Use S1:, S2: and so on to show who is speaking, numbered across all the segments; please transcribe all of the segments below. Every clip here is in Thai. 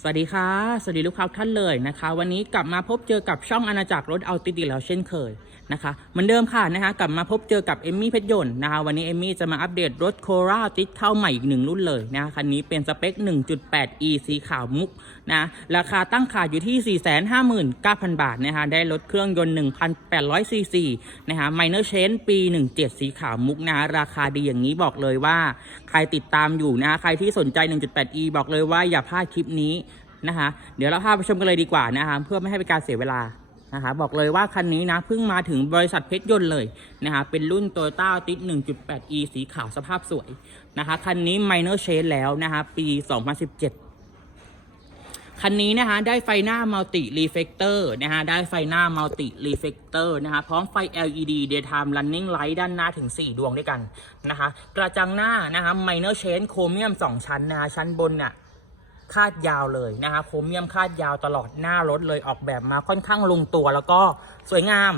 S1: สวัสดีค่ะ สวัสดีลูกค้าท่านเลยนะคะ วันนี้กลับมาพบเจอกับช่องอาณาจักรรถเอาติดอีกแล้วเช่นเคยนะคะเหมือนเดิมค่ะนะคะ กลับมาพบเจอกับเอมมี่เพชรยนต์นะคะวันนี้เอมมี่จะมาอัปเดตรถโคราติดเข้าใหม่อีกหนึ่งรุ่นเลยนะคะคันนี้เป็นสเปค 1.8e สีขาวมุกนะราคาตั้งขายอยู่ที่ 459,000 บาทนะคะได้รถเครื่องยนต์ 1,800 ซีซีนะคะไมเนอร์เชนปี 17 สีขาวมุกนะราคาดีอย่างนี้บอกเลยว่าใครติดตามอยู่นะใครที่สนใจ 1.8e บอกเลยว่าอย่าพลาดคลิปนี้นะคะเดี๋ยวเราพาไปชมกันเลยดีกว่านะคะเพื่อไม่ให้เป็นการเสียเวลานะคะบอกเลยว่าคันนี้นะเพิ่งมาถึงบริษัทเพชรยนต์เลยนะคะเป็นรุ่น t o y ต้าติด 1.8e สีขาวสภาพสวยนะคะคันนี้ Minor Change แล้วนะคะปี 2017 คันนี้นะคะได้ไฟหน้ามัลติรีเฟกเตอร์นะคะได้ไฟหน้ามัลติรีเฟกเตอร์นะคะพร้อมไฟ LED Daytime Running Light ด้านหน้าถึง 4 ดวงด้วยกันนะคะกระจังหน้านะคะ Minor Change โครเมียม 2 ชั้นนะคะชั้นบนน่ะคาดยาวเลยนะคะโครเมียมคาดยาวตลอดหน้ารถเลยออกแบบมาค่อนข้างลงตัวแล้วก็สวยงาม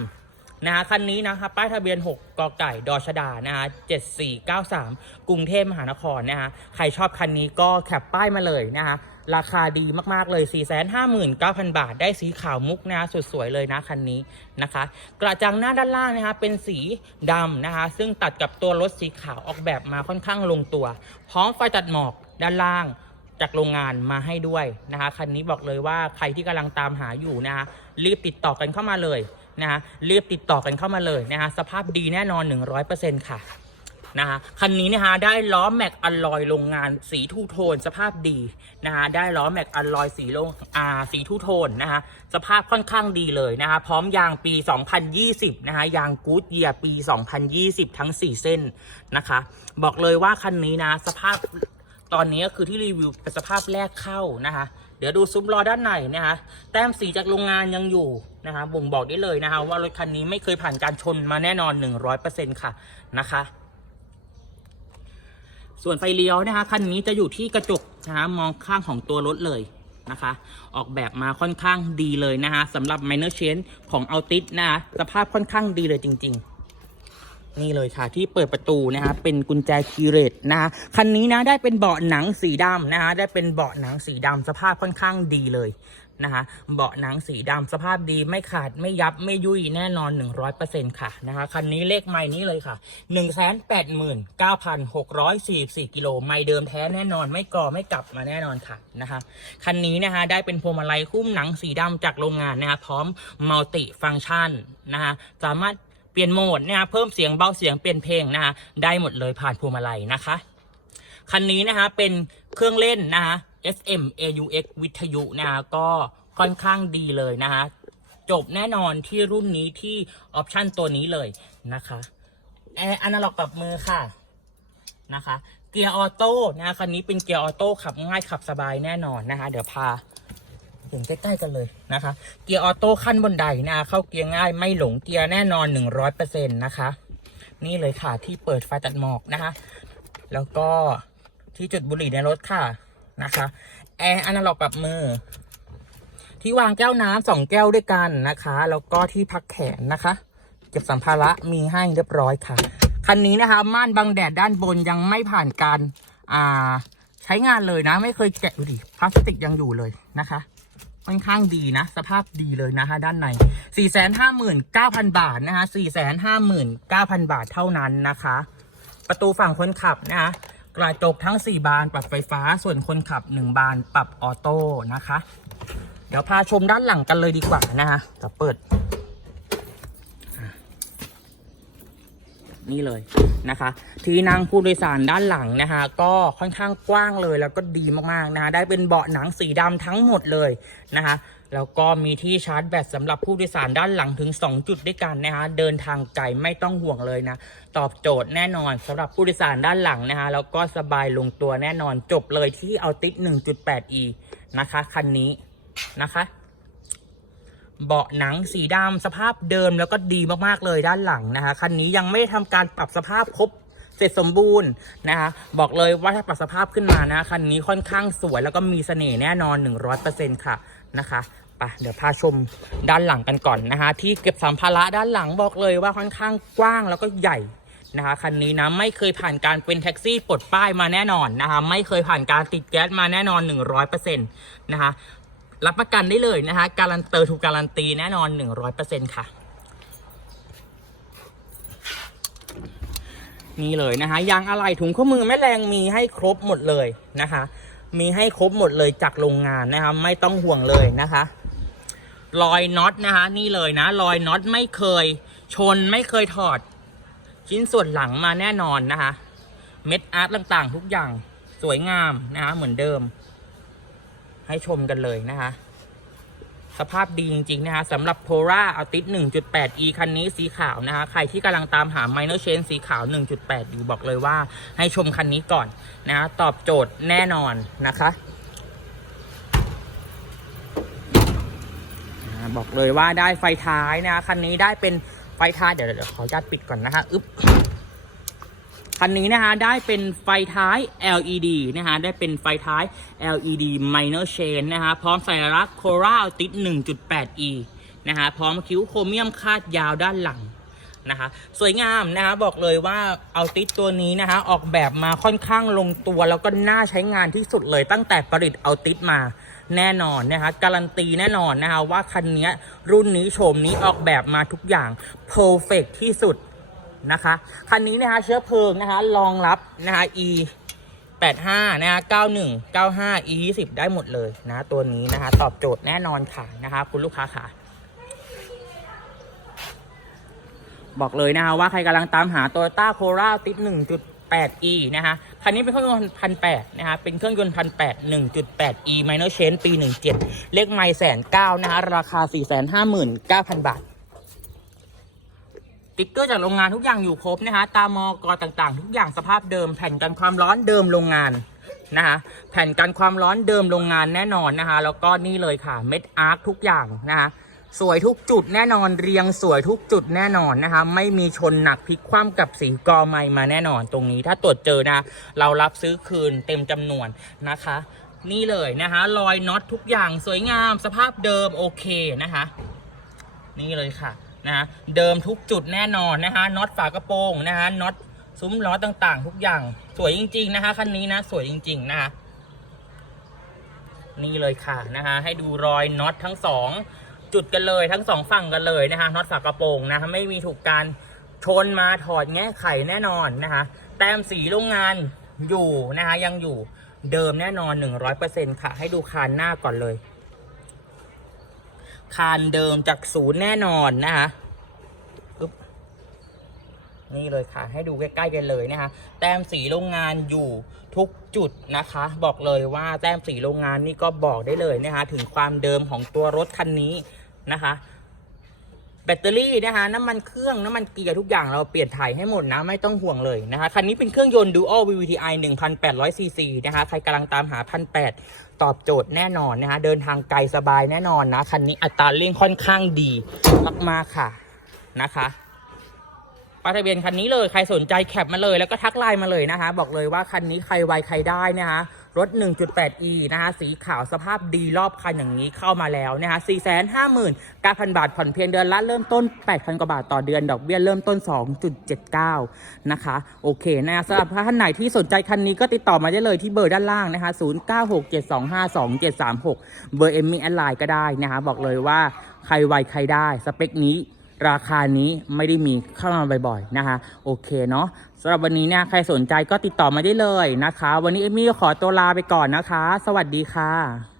S1: นะคะคันนี้นะคะป้ายทะเบียน 6กไก่ดอชดานะคะ7493 กรุงเทพมหานครนะคะใครชอบคันนี้ก็แคปป้ายมาเลยนะคะ ราคาดีมากๆเลย 459,000 บาท ได้สีขาวมุกนะคะสุดสวยเลยนะคันนี้นะคะ กระจังหน้าด้านล่างนะคะเป็นสีดำนะคะ ซึ่งตัดกับตัวรถสีขาวออกแบบมาค่อนข้างลงตัว พร้อมไฟตัดหมอกด้านล่างจากโรงงานมาให้ด้วยนะคะ คันนี้บอกเลยว่าใครที่กำลังตามหาอยู่นะคะรีบติดต่อกันเข้ามาเลยนะคะรีบติดต่อกันเข้ามาเลยนะคะสภาพดีแน่นอน 100%ค่ะ นะคะคันนี้นะคะได้ล้อแม็กอลลอยโรงงานสีทูโทนสภาพดีนะคะได้ล้อแม็กอลลอยสีโลอาสีทูโทนนะคะสภาพค่อนข้างดีเลยนะคะพร้อมยางปี 2020นะคะยางกู๊ดเยียปี 2020 ทั้ง 4 เส้นนะคะ บอกเลยว่าคันนี้นะสภาพตอนนี้ก็คือที่รีวิวเป็นสภาพแรกเข้านะคะเดี๋ยวดูซุ้มล้อด้านในนะคะแต้มสีจากโรงงานยังอยู่นะคะบ่งบอกได้เลยนะคะว่ารถคันนี้ไม่เคยผ่านการชนมาแน่นอน 100%ค่ะนะคะ ส่วนไฟเลี้ยวนะคะคันนี้จะอยู่ที่กระจกนะคะมองข้างของตัวรถเลยนะคะ ออกแบบมาค่อนข้างดีเลยนะคะสำหรับ minor change ของ Altis นะคะสภาพค่อนข้างดีเลยจริง ๆ นี่เลยค่ะที่เปิดประตูนะคะเป็นกุญแจคีย์เรตนะคะคันนี้นะได้เป็นเบาะหนังสีดำนะคะได้เป็นเบาะหนังสีดำสภาพค่อนข้างดีเลยนะคะเบาะหนังสีดำสภาพดีไม่ขาดไม่ยับไม่ยุ่ยแน่นอน 100%ค่ะนะคะคันนี้เลขไม้นี้เลยค่ะ 189,644กิโลไม้เดิมแท้แน่นอน ไม่ก่อไม่กลับมาแน่นอนค่ะนะคะคันนี้นะคะได้เป็นพวงมาลัยคุ้มหนังสีดำจากโรงงานนะคะพร้อมมัลติฟังก์ชันนะคะสามารถ ลี่ยนโหมดนะคะเพิ่มเสียงเบาเสียงเปลี่ยนเพลงนะคะได้หมดเลยผ่านพวงมาลัยนะคะ คันนี้นะคะเป็นเครื่องเล่นนะคะ FM AUX วิทยุนะคะก็ค่อนข้างดีเลยนะคะจบแน่นอนที่รุ่นนี้ที่ออปชันตัวนี้เลยนะคะแอร์อนาล็อกกับมือค่ะนะคะ เกียร์ออโต้นะคะคันนี้เป็นเกียร์ออโต้ขับง่ายขับสบายแน่นอนนะคะ เดี๋ยวพา เห็นใกล้ๆกันเลยนะคะ เกียร์ออโต้ขั้นบนไดนะเข้าเกียร์ง่ายไม่หลงเกียร์แน่นอน 100%นะคะ นี่เลยค่ะที่เปิดไฟตัดหมอกนะคะ แล้วก็ที่จุดบุหรี่ในรถค่ะนะคะแอร์อนาล็อกกับมือ ที่วางแก้วน้ำสองแก้วด้วยกันนะคะ แล้วก็ที่พักแขนนะคะ เก็บสัมภาระมีให้เรียบร้อยค่ะ คันนี้นะคะ ม่านบังแดดด้านบนยังไม่ผ่านการอ่าใช้งานเลยนะ ไม่เคยแกะดูดิพลาสติกยังอยู่เลยนะคะ ค่อนข้างดีนะ สภาพดีเลยนะคะ ด้านใน 459,000 บาทนะคะ459,000 บาทเท่านั้นนะคะ ประตูฝั่งคนขับนะคะกระจกทั้ง 4 บานปรับไฟฟ้าส่วนคนขับ 1 บานปรับออโต้นะคะ เดี๋ยวพาชมด้านหลังกันเลยดีกว่านะคะจะเปิด นี่เลยนะคะ ที่นั่งผู้โดยสารด้านหลังนะคะ ก็ค่อนข้างกว้างเลยแล้วก็ดีมากๆนะคะได้เป็นเบาะหนังสีดำทั้งหมดเลยนะคะแล้วก็มีที่ชาร์จแบตสำหรับผู้โดยสารด้านหลังถึง 2 จุดด้วยกันนะคะเดินทางไกลไม่ต้องห่วงเลยนะ ตอบโจทย์แน่นอนสำหรับผู้โดยสารด้านหลังนะคะแล้วก็สบายลงตัวแน่นอนจบเลยที่เอาติด 1.8e นะคะ คันนี้นะคะ เบาะหนังสีดำสภาพเดิมแล้วก็ดีมากๆเลยด้านหลังนะคะคันนี้ยังไม่ได้ทำการปรับสภาพครบเสร็จสมบูรณ์นะคะบอกเลยว่าถ้าปรับสภาพขึ้นมานะคันนี้ค่อนข้างสวยแล้วก็มีเสน่ห์แน่นอน 100%ค่ะนะคะไปเดี๋ยวพาชมด้านหลังกันก่อนนะคะ ที่เก็บสัมภาระด้านหลังบอกเลยว่าค่อนข้างกว้างแล้วก็ใหญ่นะคะคันนี้นะไม่เคยผ่านการเป็นแท็กซี่ปลดป้ายมาแน่นอนนะคะไม่เคยผ่านการติดแก๊สมาแน่นอน 100%นะคะ รับประกันได้เลยนะคะการันเตอร์ถูกการันตีแน่นอน 100%ค่ะ นี่เลยนะคะยางอะไหล่ถุงข้อมือแม่แรงมีให้ครบหมดเลยนะคะ มีให้ครบหมดเลยจากโรงงานนะคะไม่ต้องห่วงเลยนะคะรอยน็อตนะคะนี่เลยนะรอยน็อตไม่เคย ชนไม่เคยถอด ชิ้นส่วนหลังมาแน่นอนนะคะ เม็ดอาร์ตต่างๆ ทุกอย่างสวยงามนะคะเหมือนเดิม ให้ชมกันเลยนะคะ สภาพดีจริง ๆ นะคะสำหรับโทราอัลติส 1.8e คันนี้สีขาวนะคะ ใครที่กำลังตามหา Minor Chain สีขาว 1.8 อยู่บอกเลยว่า ให้ชมคันนี้ก่อนนะคะตอบโจทย์แน่นอนนะคะบอกเลยว่าได้ไฟท้ายนะคะคันนี้ได้เป็นไฟท้ายเดี๋ยวเดี๋ยวขออนุญาตปิดก่อนนะคะอึ๊บ คันนี้นะคะได้เป็นไฟท้าย LED นะคะได้เป็นไฟท้าย LED minor chain นะคะพร้อมสัญลักษณ์ Cora Altis 1.8e นะคะพร้อมคิ้วโครเมียมคาดยาวด้านหลังนะคะสวยงามนะคะบอกเลยว่าเอาติสตัวนี้นะคะออกแบบมาค่อนข้างลงตัวแล้วก็น่าใช้งานที่สุดเลยตั้งแต่ผลิตเอาติสมาแน่นอนนะคะการันตีแน่นอนนะคะว่าคันนี้รุ่นนี้โฉมนี้ออกแบบมาทุกอย่าง perfect ที่สุด นะคะคันนี้นะคะเชื้อเพลิงนะคะรองรับนะคะ e 85นะคะ91 95 e 20ได้หมดเลยนะตัวนี้นะคะ ตอบโจทย์แน่นอนค่ะนะคะคุณลูกค้าค่ะ บอกเลยนะคะว่าใครกำลังตามหา Toyota Corolla ติด 1.8e นะคะคันนี้เป็นเครื่องยนต์พันแปดนะคะเป็นเครื่องยนต์พันแปด 1.8e minor change ปี 17 เลขไม่แสนเก้านะคะราคา 459,000 บาท ติ๊กเกอร์จากโรงงานทุกอย่างอยู่ครบนะคะตามอกอต่างๆ ทุกอย่างสภาพเดิมแผ่นกันความร้อนเดิมโรงงานนะคะแผ่นกันความร้อนเดิมโรงงานแน่นอนนะคะแล้วก็นี่เลยค่ะเม็ดอาร์คทุกอย่างนะคะสวยทุกจุดแน่นอนเรียงสวยทุกจุดแน่นอนนะคะไม่มีชนหนักพลิกคว่ำกับสีกอไม้มาแน่นอนตรงนี้ ถ้าตรวจเจอนะ เรารับซื้อคืนเต็มจำนวนนะคะ นี่เลยนะคะรอยน็อตทุกอย่างสวยงามสภาพเดิมโอเคนะคะนี่เลยค่ะ นะฮะเดิมทุกจุดแน่นอนนะคะน็อตฝากระโปรงนะคะน็อตซุ้มล้อต่างๆ ทุกอย่างสวยจริง ๆ นะคะคันนี้นะสวยจริง ๆ นะคะนี่เลยค่ะนะคะให้ดูรอยน็อตทั้งสองจุดกันเลยทั้งสองฝั่งกันเลยนะคะน็อตฝากระโปรงนะคะไม่มีถูกการชนมาถอดแง่ไขแน่นอนนะคะแต้มสีโรงงานอยู่นะคะยังอยู่เดิมแน่นอน 100%ค่ะ ให้ดูคานหน้าก่อนเลย คานเดิมจากศูนย์แน่นอนนะคะนี่เลยค่ะ ให้ดูใกล้ๆกันเลยนะคะ แต้มสีโรงงานอยู่ทุกจุดนะคะ บอกเลยว่าแต้มสีโรงงานนี่ก็บอกได้เลยนะคะ ถึงความเดิมของตัวรถคันนี้นะคะ แบตเตอรี่นะคะน้ำมันเครื่องน้ำมันเกียร์ทุกอย่างเราเปลี่ยนถ่ายให้หมดนะ ไม่ต้องห่วงเลยนะคะคันนี้เป็นเครื่องยนต์ Dual VVTi 1,800 cc นะคะใครกำลังตามหา 1,800 ตอบโจทย์แน่นอนนะคะเดินทางไกลสบายแน่นอนนะ คันนี้อัตราเร่งค่อนข้างดีมากๆค่ะนะคะ ป้ายทะเบียนคันนี้เลยใครสนใจแคปมาเลยแล้วก็ทักไลน์มาเลยนะคะ บอกเลยว่าคันนี้ใครไวใครได้นะคะรถ 1.8e นะคะสีขาวสภาพดีรอบคันอย่างนี้เข้ามาแล้วนะคะ459,000 บาทผ่อนเพียงเดือนละเริ่มต้น 8,000 กว่าบาทต่อเดือน ดอกเบี้ยเริ่มต้น 2.79 นะคะ โอเคนะสำหรับท่านไหนที่สนใจคันนี้ก็ติดต่อมาได้เลยที่เบอร์ด้านล่างนะคะ 0967252736 เบอร์เอ็มมี่แอดไลน์ก็ได้นะคะ บอกเลยว่าใครไวใครได้สเปคนี้ ราคานี้ไม่ได้มีเข้ามาบ่อยๆนะคะ โอเคเนาะสำหรับวันนี้เนี่ยใครสนใจก็ติดต่อมาได้เลยนะคะ วันนี้เอมมี่ขอตัวลาไปก่อนนะคะ สวัสดีค่ะ